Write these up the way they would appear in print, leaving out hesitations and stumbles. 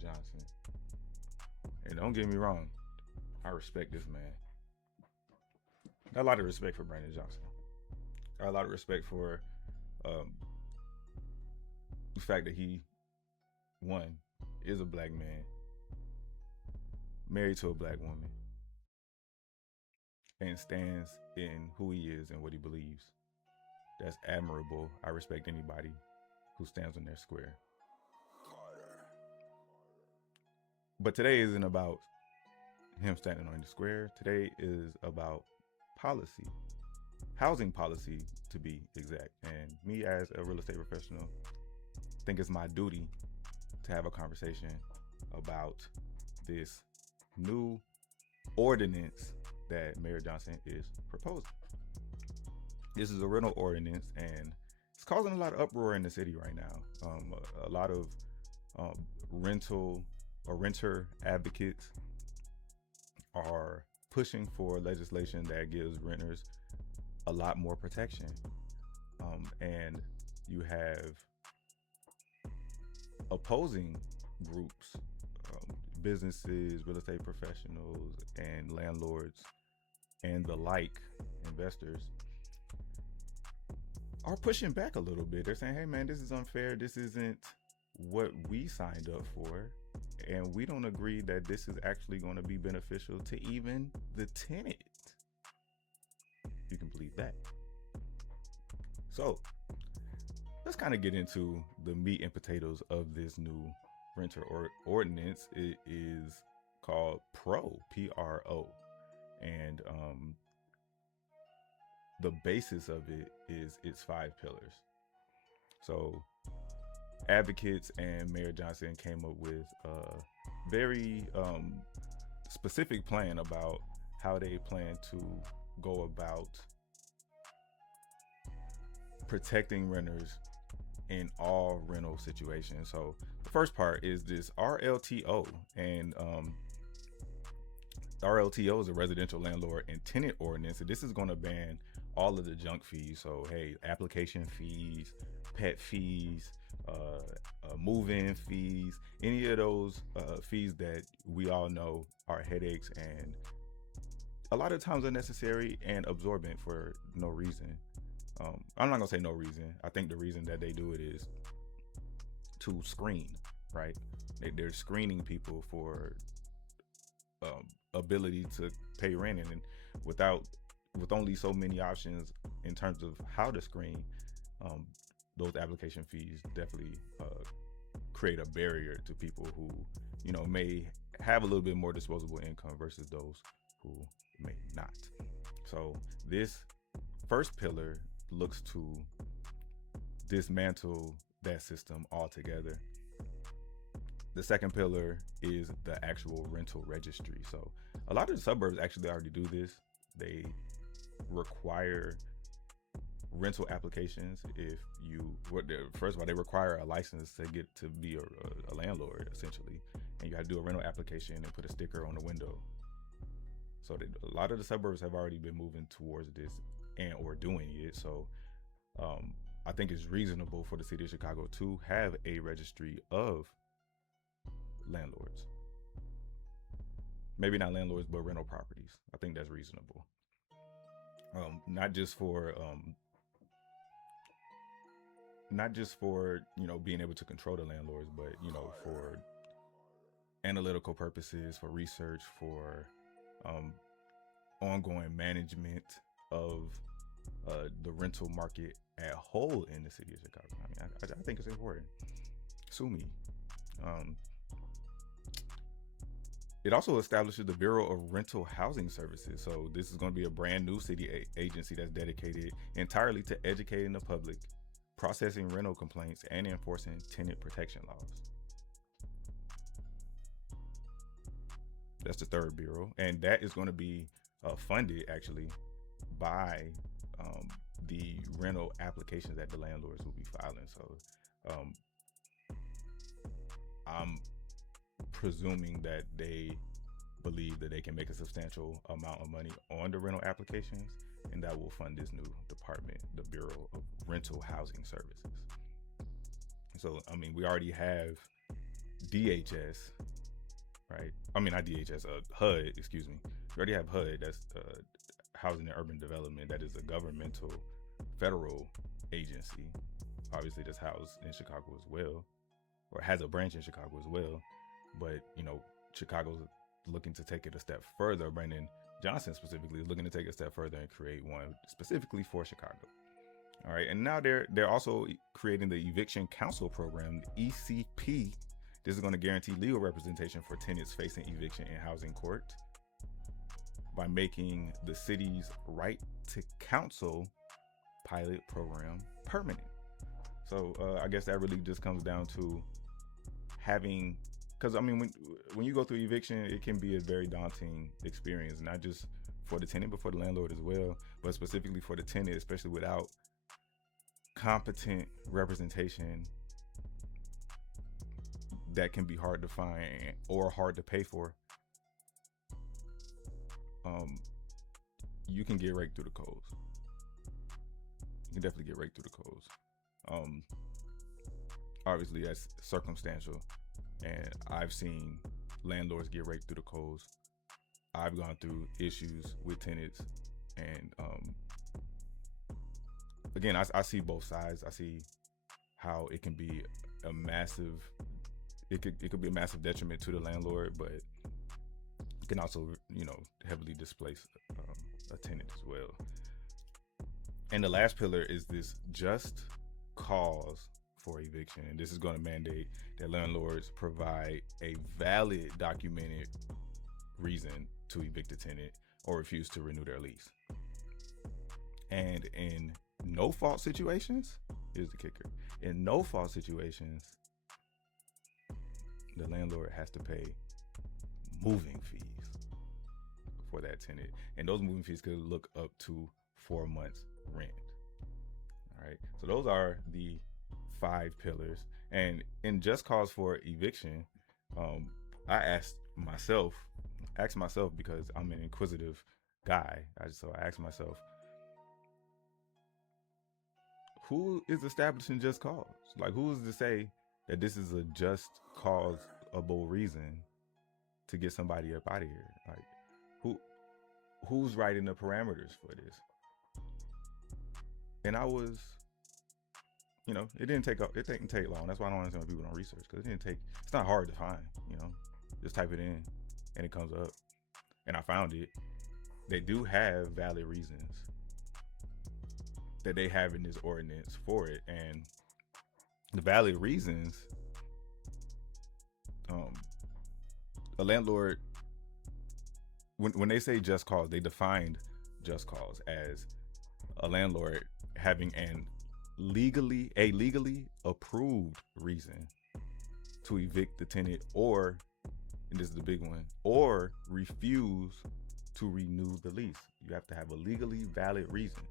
Johnson. And don't get me wrong, I respect this man. Got a lot of respect for Brandon Johnson. Got a lot of respect for um, the fact that he, one, is a black man, married to a black woman, and stands in who he is and what he believes. That's admirable. I respect anybody who stands on their square. But today isn't about him standing on the square. Today is about policy, housing policy to be exact. And me as a real estate professional, I think it's my duty to have a conversation about this new ordinance that Mayor Johnson is proposing. This is a rental ordinance, and it's causing a lot of uproar in the city right now. A lot of rental or renter advocates are pushing for legislation that gives renters a lot more protection. And you have opposing groups, businesses, real estate professionals, and landlords, and the like, investors, are pushing back a little bit. They're saying, hey man, this is unfair. This isn't what we signed up for. And we don't agree that this is actually going to be beneficial to even the tenant. You can believe that. So let's kind of get into the meat and potatoes of this new renter ordinance. It is called P-R-O. And the basis of it is its 5 pillars. So advocates and Mayor Johnson came up with a very specific plan about how they plan to go about protecting renters in all rental situations. So the first part is this RLTO, and RLTO is a residential landlord and tenant ordinance, and this is going to ban all of the junk fees. So hey, application fees, pet fees, move-in fees, any of those fees that we all know are headaches and a lot of times unnecessary and absorbent for no reason. I'm not gonna say no reason. I think the reason that they do it is to screen, right? They're screening people for ability to pay rent, and with only so many options in terms of how to screen, those application fees definitely create a barrier to people who, may have a little bit more disposable income versus those who may not. So this first pillar looks to dismantle that system altogether. The second pillar is the actual rental registry. So a lot of the suburbs actually already do this. They require rental applications. First of all, they require a license to get to be a landlord, essentially, and you have to do a rental application and put a sticker on the window. So a lot of the suburbs have already been moving towards this and or doing it. So I think it's reasonable for the city of Chicago to have a registry of landlords. Maybe not landlords, but rental properties. I think that's reasonable. Not just for being able to control the landlords, but for analytical purposes, for research, for ongoing management of the rental market at whole in the city of Chicago. I mean, I think it's important. Sue me. It also establishes the Bureau of Rental Housing Services. So this is going to be a brand new city agency that's dedicated entirely to educating the public, processing rental complaints, and enforcing tenant protection laws. That's the third bureau, and that is going to be funded actually by the rental applications that the landlords will be filing. So I'm presuming that they believe that they can make a substantial amount of money on the rental applications, and that will fund this new department, the Bureau of Rental Housing Services. So, I mean, we already have DHS, right? I mean, not DHS, HUD, excuse me. You already have HUD, that's Housing and Urban Development. That is a governmental federal agency. Obviously, that's housed in Chicago as well, or has a branch in Chicago as well. But, Chicago's looking to take it a step further. Brandon Johnson specifically is looking to take it a step further and create one specifically for Chicago. All right, and now they're also creating the Eviction Counsel Program, the ECP. This is going to guarantee legal representation for tenants facing eviction in housing court by making the city's right to counsel pilot program permanent. So I guess that really just comes down to having, because I mean, when you go through eviction, it can be a very daunting experience, not just for the tenant, but for the landlord as well, but specifically for the tenant, especially without competent representation. That can be hard to find or hard to pay for. You can get raked through the coals. You can definitely get raked through the coals. Obviously that's circumstantial, and I've seen landlords get raked through the coals. I've gone through issues with tenants, and again, I see both sides. I see how it can be a massive, it could be a massive detriment to the landlord, but it can also, heavily displace a tenant as well. And the last pillar is this just cause for eviction. And this is going to mandate that landlords provide a valid documented reason to evict a tenant or refuse to renew their lease. And in no fault situations, here's the kicker. In no fault situations, the landlord has to pay moving fees for that tenant. And those moving fees could look up to 4 months rent. All right. So those are the 5 pillars. And in just cause for eviction, I asked myself because I'm an inquisitive guy. So I asked myself, who is establishing just cause? Like, who is to say that this is a just causeable reason to get somebody up out of here? Like, who's writing the parameters for this? And I was, it didn't take long. That's why I don't understand when people don't research, because it's not hard to find, just type it in and it comes up. And I found it. They do have valid reasons that they have in this ordinance for it. And the valid reasons, a landlord, when they say just cause, they defined just cause as a landlord having a legally approved reason to evict the tenant, or, and this is the big one, or refuse to renew the lease. You have to have a legally valid reason.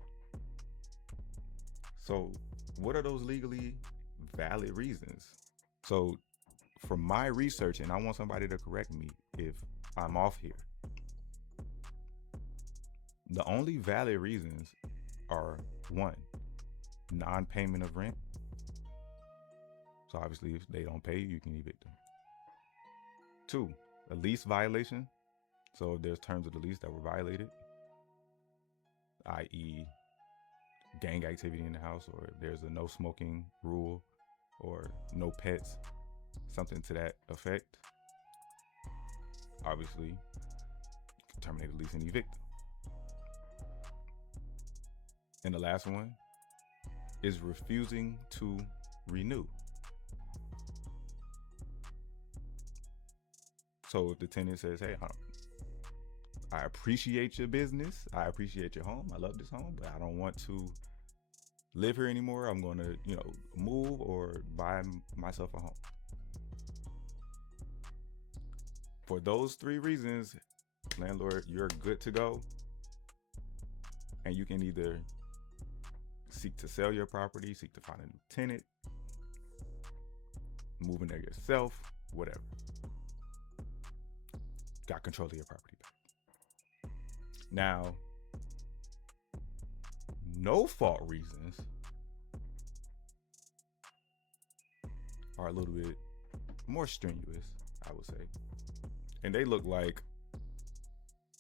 So what are those legally valid reasons? So from my research, and I want somebody to correct me if I'm off here, the only valid reasons are: 1, non-payment of rent. So obviously if they don't pay you can evict them. 2, a lease violation. So if there's terms of the lease that were violated, i.e. gang activity in the house, or if there's a no smoking rule or no pets, something to that effect, obviously you can terminate the lease and evict them. And the last one is refusing to renew. So if the tenant says, hey, I appreciate your business, I appreciate your home, I love this home, but I don't want to live here anymore, I'm going to, move or buy myself a home. For those 3 reasons, landlord, you're good to go. And you can either seek to sell your property, seek to find a new tenant, move in there yourself, whatever. Got control of your property back. Now, no fault reasons are a little bit more strenuous, I would say. And they look like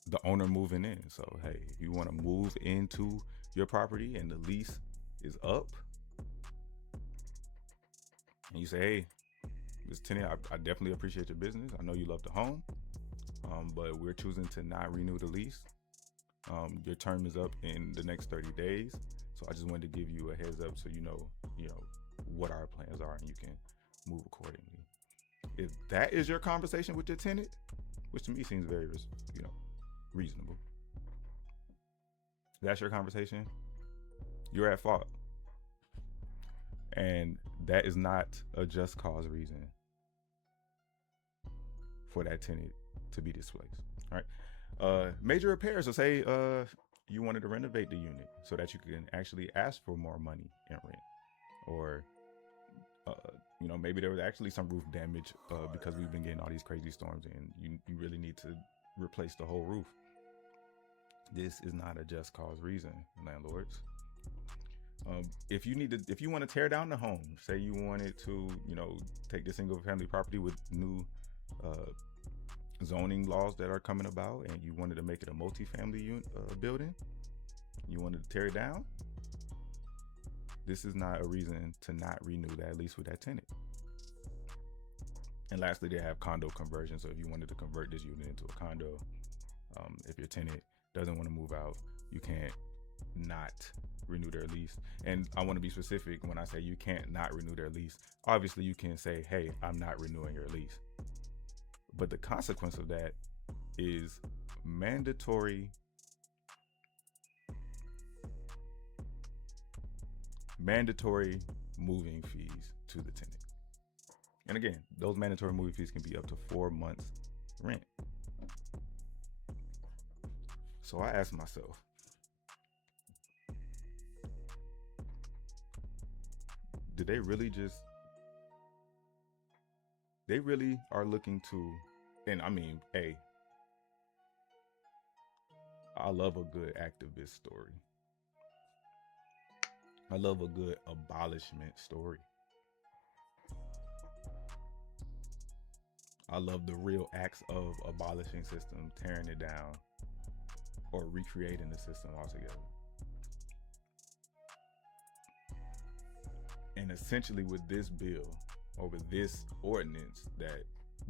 the owner moving in. So hey, if you want to move into your property and the lease is up, and you say, hey, this tenant, I definitely appreciate your business. I know you love the home, but we're choosing to not renew the lease. Your term is up in the next 30 days. So I just wanted to give you a heads up so you know what our plans are and you can move accordingly. If that is your conversation with your tenant, which to me seems very, reasonable. If that's your conversation, you're at fault. And that is not a just cause reason for that tenant to be displaced. All right. Major repairs. So say you wanted to renovate the unit so that you can actually ask for more money in rent, or maybe there was actually some roof damage because we've been getting all these crazy storms, and you really need to replace the whole roof. This is not a just cause reason, landlords. If you want to tear down the home, say you wanted to, take the single family property with new zoning laws that are coming about, and you wanted to make it a multi-family building, you wanted to tear it down, this is not a reason to not renew that lease with that tenant. And lastly, they have condo conversion. So if you wanted to convert this unit into a condo, if your tenant doesn't want to move out, you can't not renew their lease. And I want to be specific when I say you can't not renew their lease. Obviously, you can say, hey, I'm not renewing your lease. But the consequence of that is mandatory moving fees to the tenant. And again, those mandatory moving fees can be up to 4 months rent. So I asked myself, did they really are looking to, and I mean, hey, I love a good activist story. I love a good abolishment story. I love the real acts of abolishing system, tearing it down, or recreating the system altogether. And essentially with this bill, or with this ordinance that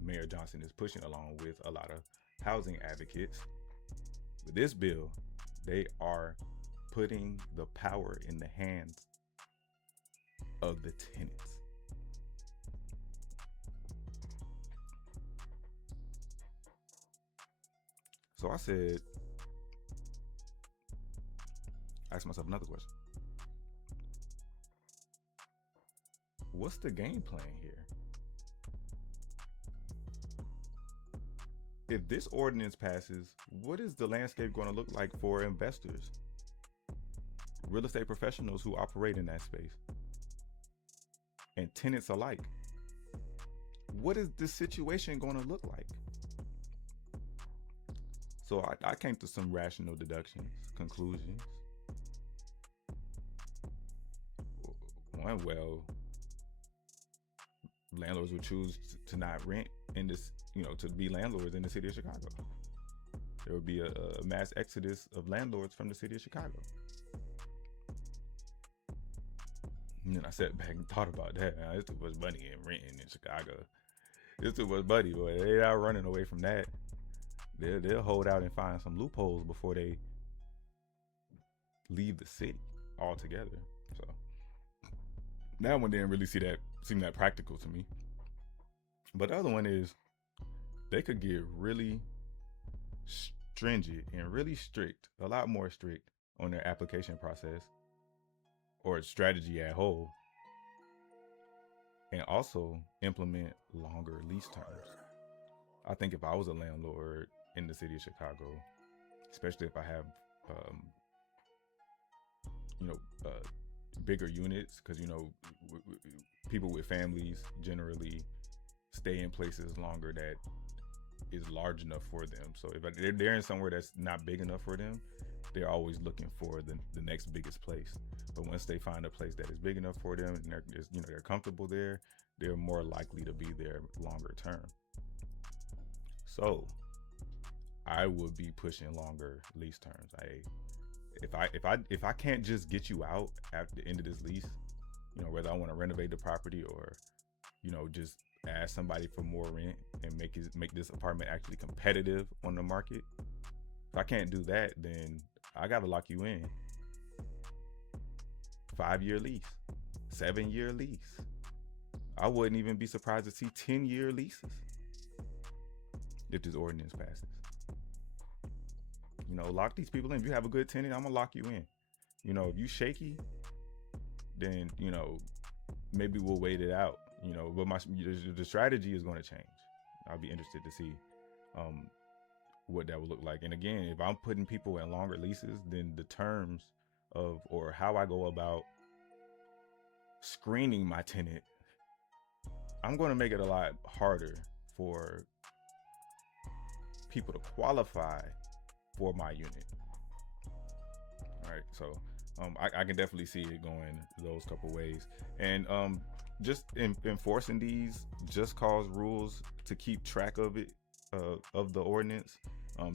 Mayor Johnson is pushing along with a lot of housing advocates, with this bill, they are putting the power in the hands of the tenants. So I asked myself another question. What's the game plan here? If this ordinance passes, what is the landscape going to look like for investors, real estate professionals who operate in that space, and tenants alike? What is this situation going to look like? So I came to some rational deductions, conclusions. One, well, landlords would choose to not rent in this, to be landlords in the city of Chicago. There would be a mass exodus of landlords from the city of Chicago. And then I sat back and thought about that. Man, it's too much money in renting in Chicago. It's too much money, boy. They're not running away from that. They'll hold out and find some loopholes before they leave the city altogether. So that one didn't really seem that practical to me. But the other one is they could get really stringent and really strict, a lot more strict on their application process or strategy at whole, and also implement longer lease terms. I think if I was a landlord in the city of Chicago, especially if I have, bigger units, because, people with families generally stay in places longer that is large enough for them. So if they're in somewhere that's not big enough for them, they're always looking for the next biggest place. But once they find a place that is big enough for them and they're comfortable there, they're more likely to be there longer term. So I would be pushing longer lease terms. If I can't just get you out at the end of this lease, whether I want to renovate the property or, just ask somebody for more rent and make this apartment actually competitive on the market. If I can't do that, then I gotta lock you in. 5-year lease, 7-year lease. I wouldn't even be surprised to see 10-year leases if this ordinance passes. Lock these people in. If you have a good tenant, I'm gonna lock you in. If you shaky, then maybe we'll wait it out. But the strategy is going to change. I'll be interested to see what that would look like. And again, if I'm putting people in longer leases, then the terms of or how I go about screening my tenant, I'm going to make it a lot harder for people to qualify for my unit. All right, so I can definitely see it going those couple ways, and just enforcing these just cause rules to keep track of it, of the ordinance.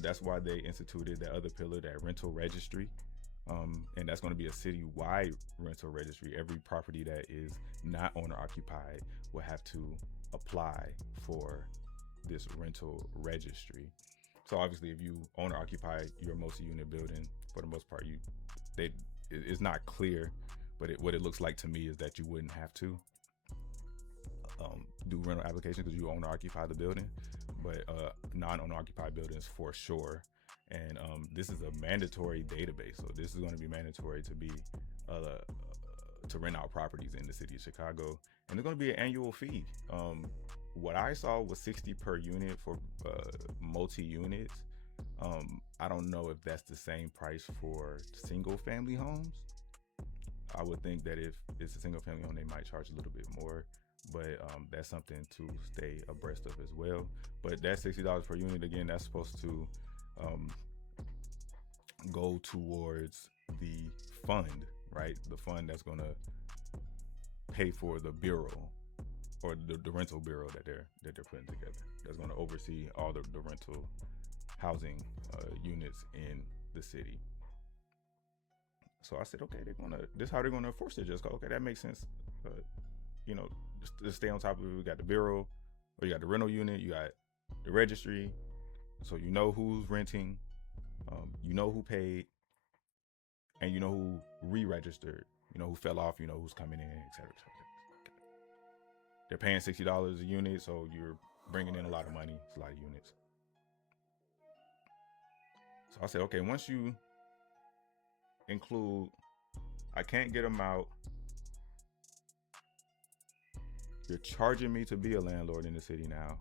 That's why they instituted that other pillar, that rental registry, and that's going to be a city-wide rental registry. Every property that is not owner occupied will have to apply for this rental registry. So obviously, if you owner occupy your multi-unit building, for the most part, it's not clear, but what it looks like to me is that you wouldn't have to do rental application because you owner occupy the building, but non-owner occupied buildings for sure. And this is a mandatory database, so this is going to be mandatory to be to rent out properties in the city of Chicago, and there's going to be an annual fee. What I saw was $60 per unit for multi-units. I don't know if that's the same price for single family homes. I would think that if it's a single family home, they might charge a little bit more, but that's something to stay abreast of as well. But that $60 per unit, again, that's supposed to go towards the fund, right? The fund that's going to pay for the bureau, or the rental bureau that they're putting together. That's going to oversee all the rental housing units in the city. So I said, okay, this is how they're gonna enforce it. Just go, okay, that makes sense. Just stay on top of it. We got the bureau, or you got the rental unit, you got the registry, so you know who's renting, you know who paid, and you know who re-registered, you know who fell off, you know who's coming in, etc. They're paying $60 a unit, so you're bringing in a lot of money. It's a lot of units. So I said, okay, once you include, I can't get them out, you're charging me to be a landlord in the city now.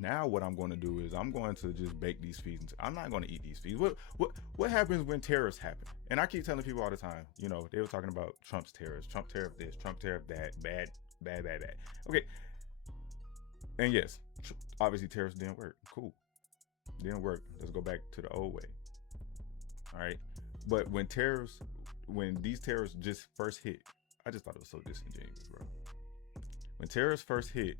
Now what I'm going to do is I'm going to just bake these fees. I'm not going to eat these fees. What happens when tariffs happen? And I keep telling people all the time, they were talking about Trump's tariffs, Trump tariff this, Trump tariff that, bad. Okay. And yes, obviously tariffs didn't work. Cool. Didn't work. Let's go back to the old way. All right. But when these tariffs just first hit, I just thought it was so disingenuous, bro. When tariffs first hit,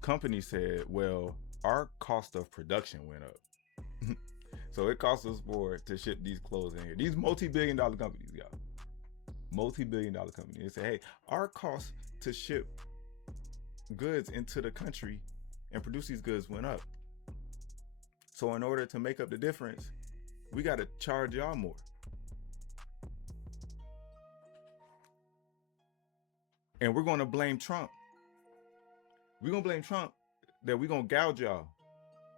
companies said, well, our cost of production went up. So it costs us more to ship these clothes in here. These multi-billion-dollar companies, y'all. Multi-billion-dollar companies. They say, hey, our cost to ship goods into the country and produce these goods went up. So in order to make up the difference, we got to charge y'all more. And we're going to blame Trump. We're going to blame Trump that we're going to gouge y'all,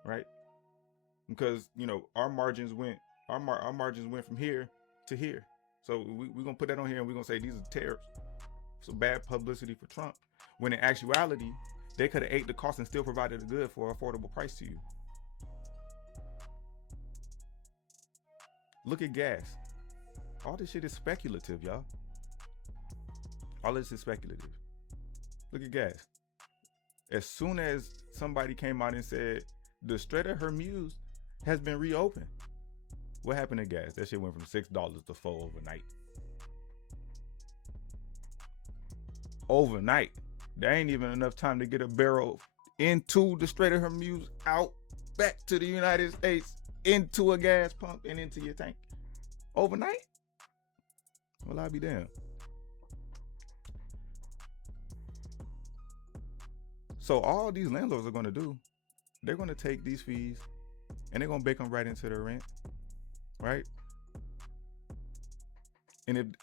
right? Because, our margins went from here to here. So we're going to put that on here and we're going to say these are tariffs. So bad publicity for Trump. When in actuality, they could have ate the cost and still provided a good for an affordable price to you. Look at gas. All this shit is speculative, y'all. All this is speculative. Look at gas. As soon as somebody came out and said the Strait of Hormuz has been reopened, what happened to gas? That shit went from $6 to $4 overnight. overnight. There ain't even enough time to get a barrel into the Strait of Hormuz, out, back to the United States, into a gas pump, and into your tank. Overnight? Well, I'll be damned. So all these landlords are going to do, they're going to take these fees and they're going to bake them right into their rent, right? And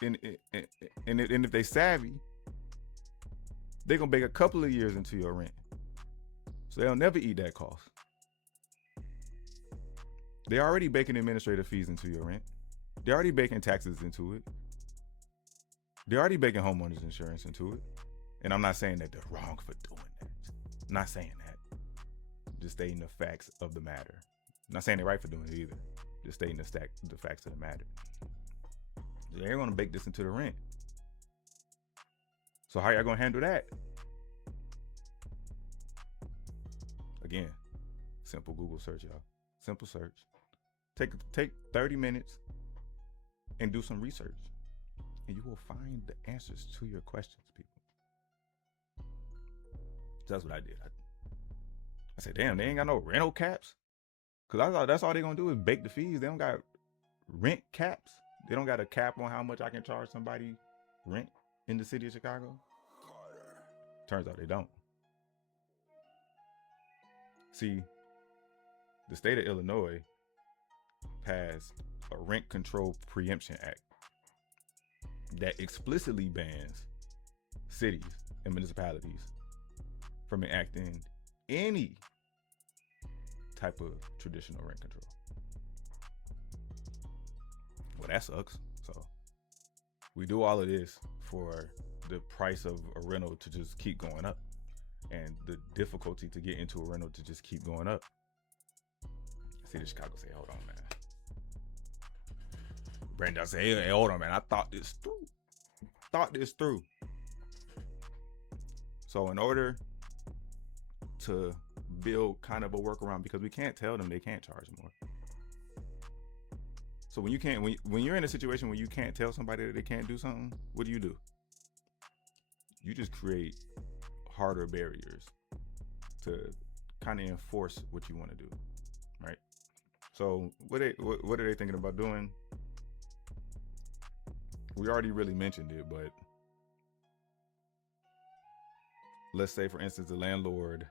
if they savvy, they're going to bake a couple of years into your rent. So they'll never eat that cost. They're already baking administrative fees into your rent. They're already baking taxes into it. They're already baking homeowners insurance into it. And I'm not saying that they're wrong for doing that. I'm not saying that. I'm just stating the facts of the matter. I'm not saying they're right for doing it either. Just stating the facts of the matter. They're going to bake this into the rent. So how y'all going to handle that? Again, simple Google search, y'all. Simple search. Take 30 minutes and do some research. And you will find the answers to your questions, people. So that's what I did. I said, damn, they ain't got no rental caps? Because I thought that's all they're going to do is bake the fees. They don't got rent caps. They don't got a cap on how much I can charge somebody rent in the city of Chicago. Turns out they don't. See, the state of Illinois passed a Rent Control Preemption Act that explicitly bans cities and municipalities from enacting any type of traditional rent control. Well, that sucks. So we do all of this for the price of a rental to just keep going up and the difficulty to get into a rental to just keep going up. See the Chicago say, hold on, man. Brandon say, hey, hold on, man. I thought this through. So in order to build kind of a workaround, because we can't tell them they can't charge more. So when you're in a situation where you can't tell somebody that they can't do something, what do? You just create harder barriers to kind of enforce what you want to do, right? So what are they thinking about doing? We already really mentioned it, but let's say, for instance, the landlord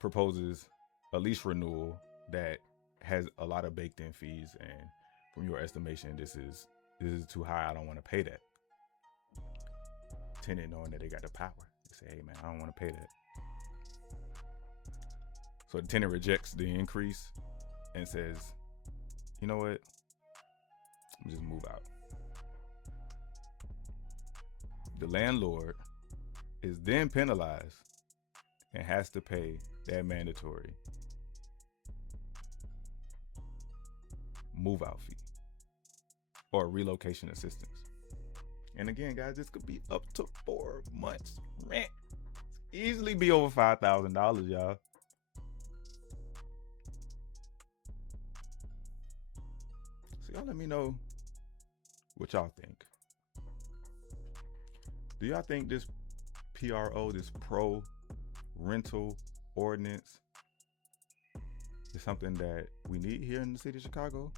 proposes a lease renewal that has a lot of baked in fees, and from your estimation, this is too high. I don't want to pay that. Tenant, knowing that they got the power, they say, hey man, I don't want to pay that. So the tenant rejects the increase and says, you know what? Just move out. The landlord is then penalized and has to pay that mandatory move out fee or relocation assistance. And again, guys, this could be up to 4 months rent. Easily be over $5,000, y'all. So y'all let me know what y'all think. Do y'all think this PRO, this pro rental ordinance, is something that we need here in the city of Chicago?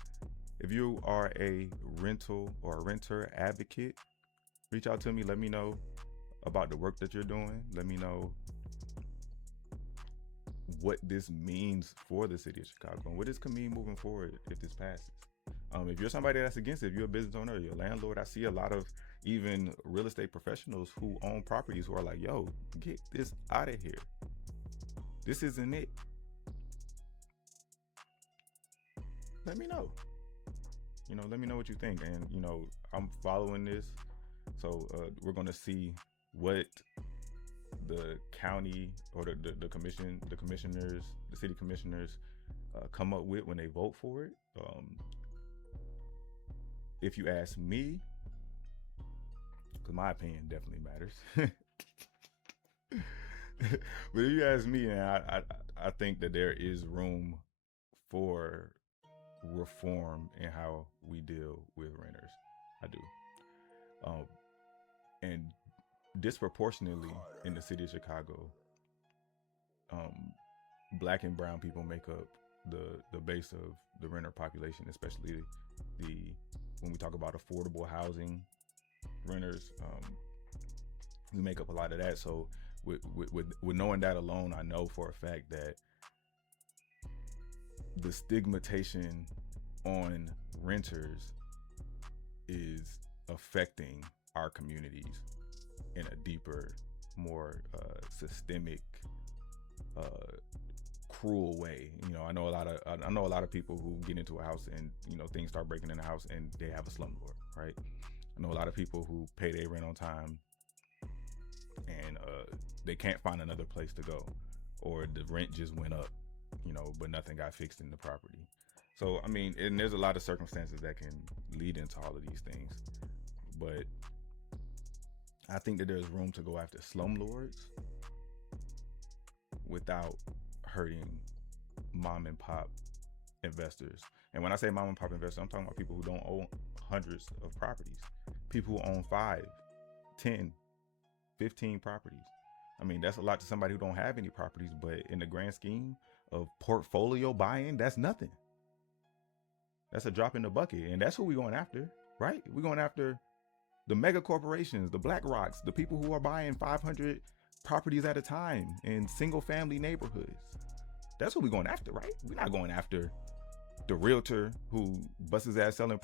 If you are a rental or a renter advocate, reach out to me. Let me know about the work that you're doing. Let me know what this means for the city of Chicago and what this could mean moving forward if this passes. If you're somebody that's against it, if you're a business owner, you're a landlord, I see a lot of even real estate professionals who own properties who are like, yo, get this out of here. This isn't it. Let me know. Let me know what you think. And, I'm following this. So we're going to see what the county or the commissioners, the city commissioners come up with when they vote for it. If you ask me, because my opinion definitely matters. But if you ask me, and I think that there is room for reform in how we deal with renters. I do. And disproportionately in the city of Chicago, black and brown people make up the base of the renter population, especially the when we talk about affordable housing renters. We make up a lot of that. So with knowing that alone, I know for a fact that the stigmatization on renters is affecting our communities in a deeper, more systemic, cruel way. You know, I know a lot of people who get into a house and, you know, things start breaking in the house and they have a slumlord, right? I know a lot of people who pay their rent on time and they can't find another place to go, or the rent just went up, you know, but nothing got fixed in the property. So I mean, and there's a lot of circumstances that can lead into all of these things, but I think that there's room to go after slumlords without hurting mom and pop investors. And when I say mom and pop investors, I'm talking about people who don't own hundreds of properties, people who own 5, 10, 15 properties. I mean, that's a lot to somebody who don't have any properties, but in the grand scheme of portfolio buying, that's nothing. That's a drop in the bucket. And that's who we're going after, right? We're going after the mega corporations, the Black Rocks, the people who are buying 500 properties at a time in single family neighborhoods. That's what we're going after, right? We're not going after the realtor who busts his ass selling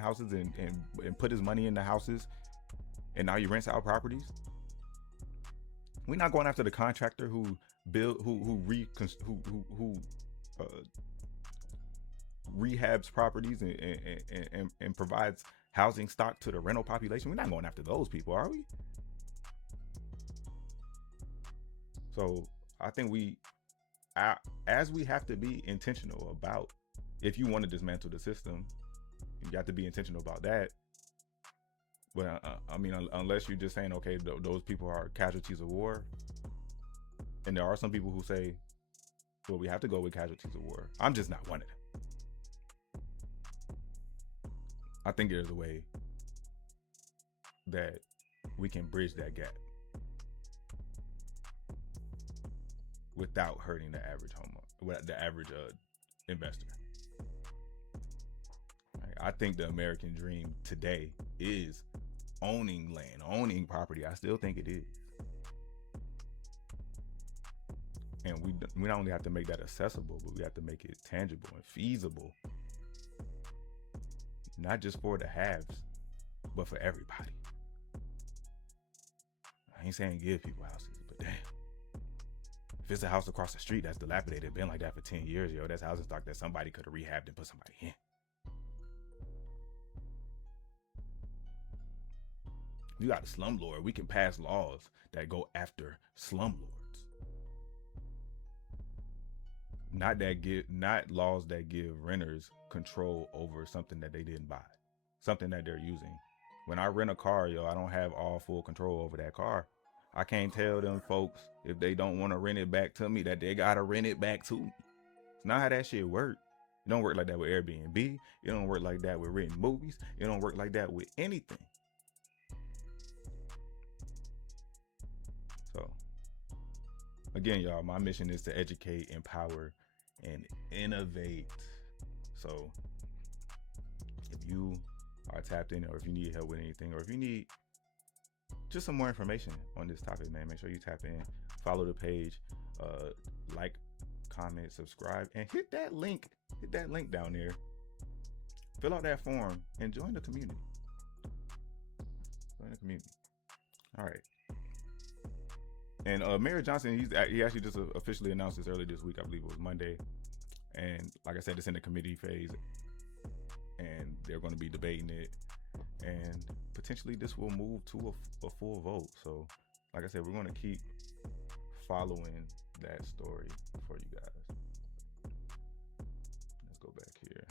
houses and put his money in the houses and now he rents out properties. We're not going after the contractor who rehabs properties and provides housing stock to the rental population. We're not going after those people, are we? So I think as we have to be intentional about, if you want to dismantle the system, you got to be intentional about that. But I mean, unless you're just saying, okay, those people are casualties of war. And there are some people who say, well, we have to go with casualties of war. I'm just not one of them. I think there's a way that we can bridge that gap without hurting the average investor. I think the American dream today is owning land, owning property. I still think it is. And we not only have to make that accessible, but we have to make it tangible and feasible. Not just for the haves, but for everybody. I ain't saying give people houses, but damn. If it's a house across the street that's dilapidated, been like that for 10 years, yo, that's housing stock that somebody could have rehabbed and put somebody in. You got a slumlord, we can pass laws that go after slumlords. Not laws that give renters control over something that they didn't buy, something that they're using. When I rent a car, yo, I don't have all full control over that car. I can't tell them folks if they don't want to rent it back to me that they gotta rent it back to me. It's not how that shit work. It don't work like that with Airbnb. It don't work like that with renting movies. It don't work like that with anything. So again, y'all, my mission is to educate, empower, and innovate. So if you are tapped in, or if you need help with anything, or if you need just some more information on this topic, man, make sure you tap in, follow the page, like, comment, subscribe, and hit that link down there, fill out that form, and join the community. All right. And Mayor Johnson, he actually just officially announced this earlier this week. I believe it was Monday. And like I said, it's in the committee phase, and they're going to be debating it. And potentially this will move to a full vote. So like I said, we're going to keep following that story for you guys. Let's go back here.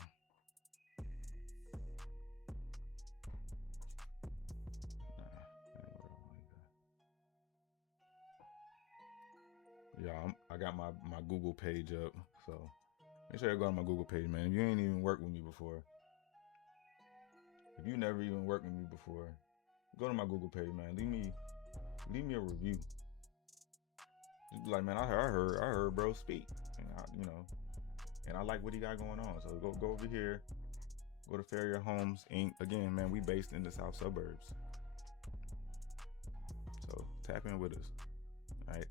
Yeah, I got my Google page up, so make sure you go to my Google page, man. If you ain't even worked with me before, if you never even worked with me before, go to my Google page, man. Leave me Leave me a review. Just be like, man, I heard bro speak, and and I like what he got going on. So go over here, go to Farrior Homes Inc. Again, man, we based in the south suburbs. So tap in with us. All right.